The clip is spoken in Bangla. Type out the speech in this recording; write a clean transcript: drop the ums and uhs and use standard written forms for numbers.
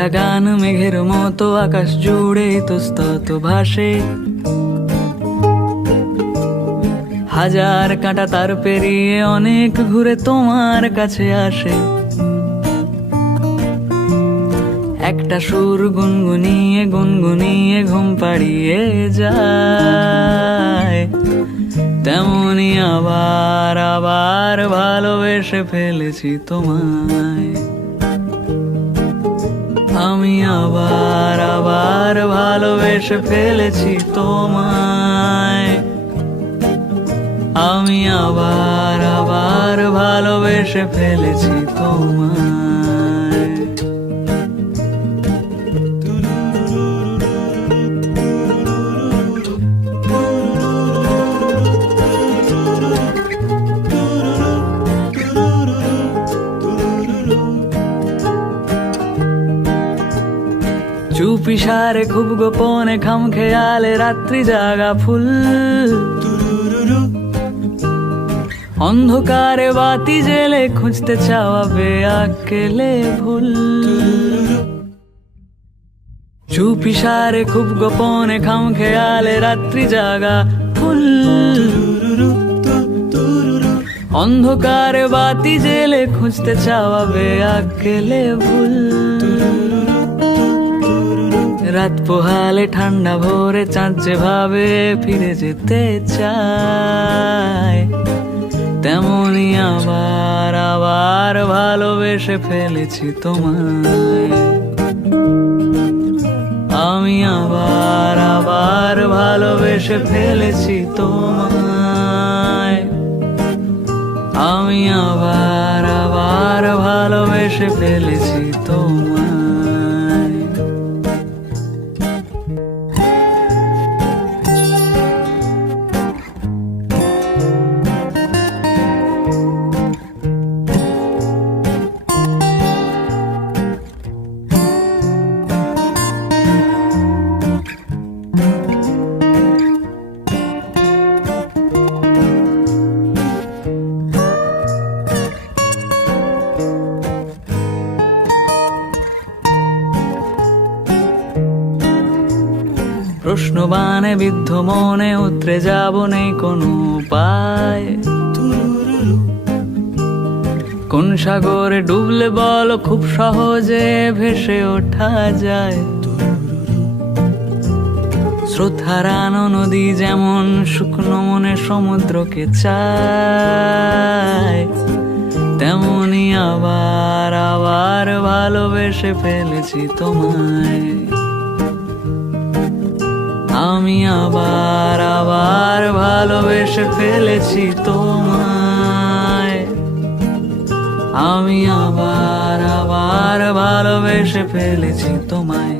একটা গান মেঘের মতো আকাশ জুড়ে ইতস্তত ভাসে, হাজার কাঁটা তার পেরিয়ে অনেক ঘুরে তোমার কাছে আসে। একটা সুর গুনগুনিয়ে গুনগুনিয়ে ঘুম পাড়িয়ে যায়, তেমনি আবার আবার ভালোবেসে ফেলেছি তোমায়। আমি আবার আবার ভালোবেসে ফেলেছি তোমায়। আমি আবার আবার ভালোবেসে ফেলেছি তোমায়। চুপি সারে খুব গোপনে খাম খেয়ালে রাত্রি জাগা ফুল, অন্ধকারে বাতি জেলে খুঁজতে চাওয়া বেআকেলে ভুল। চুপি সারে খুব গোপনে খাম খেয়ালে রাত্রি জাগা ফুল, অন্ধকারে বাতি জেলে খুঁজতে চাওয়া বেআকেলে ভুল। রাত পোহালে ঠান্ডা ভোরে চাঁদ যেভাবে ফিরে যেতে চায়, তেমনি আবার আবার ভালোবেসে ফেলেছি তোমায়। আমি আবার আবার ভালোবেসে ফেলেছি তোমায়। আমি আবার আবার ভালোবেসে ফেলেছি তোমায়। প্রশ্নবানে বিদ্ধ মনে উতরে যাব নেই কোনো উপায়। কোন সাগরে ডুবলে বলো খুব সহজে ভেসে ওঠা যায়। স্রোত হারানো নদী যেমন শুকনো মনে সমুদ্রকে চায়, তেমনি আবার আবার ভালোবেসে ফেলেছি তোমায়। আমি আবার আবার ভালোবেসে ফেলেছি তোমায়। আমি আবার আবার ভালোবেসে ফেলেছি তোমায়।